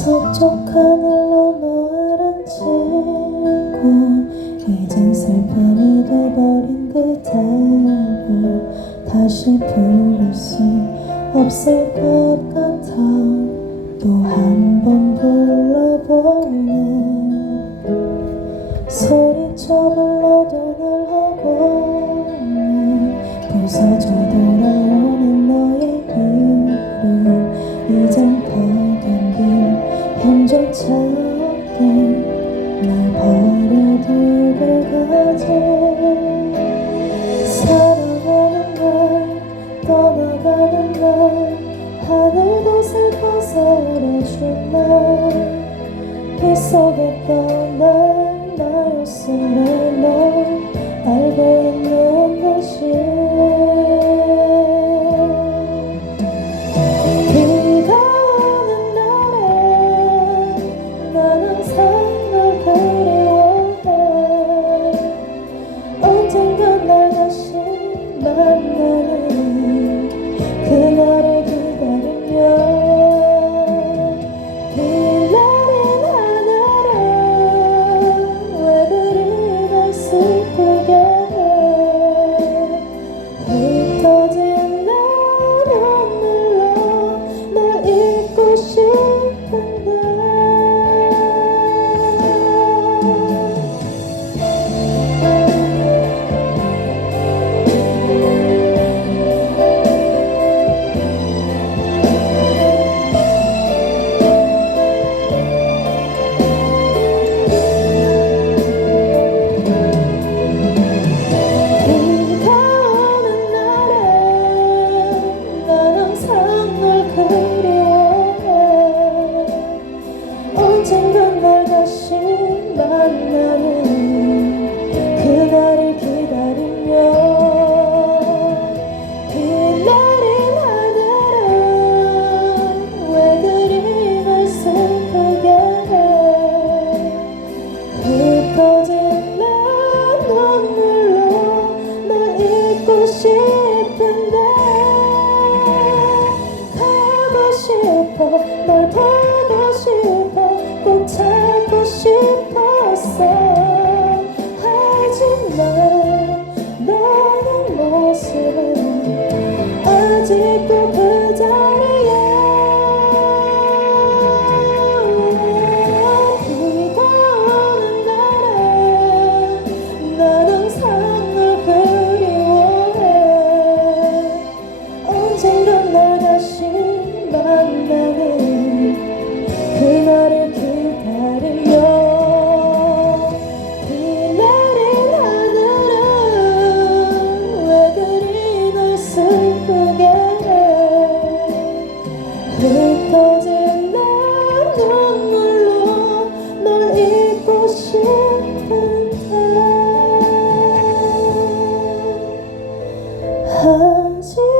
서쪽 하늘로 노을은 지고 이젠 슬픔이 돼버린 그대를 다시 부를 수 없을 것 같아. 또 한 번 불러보네 소리쳐 불러도 늘 하고는 부서져 돌아오는 너의 이름 이젠 가 사랑하는 날 떠나가는 날 하늘도 슬퍼서 울어준 날. 빗속에 떠 언젠가 날 다시 만나 싶은데 가고 싶어 널 보고 싶어 꼭 찾고 싶었어. 하지만 너의 모습은 아직도 감사합니다.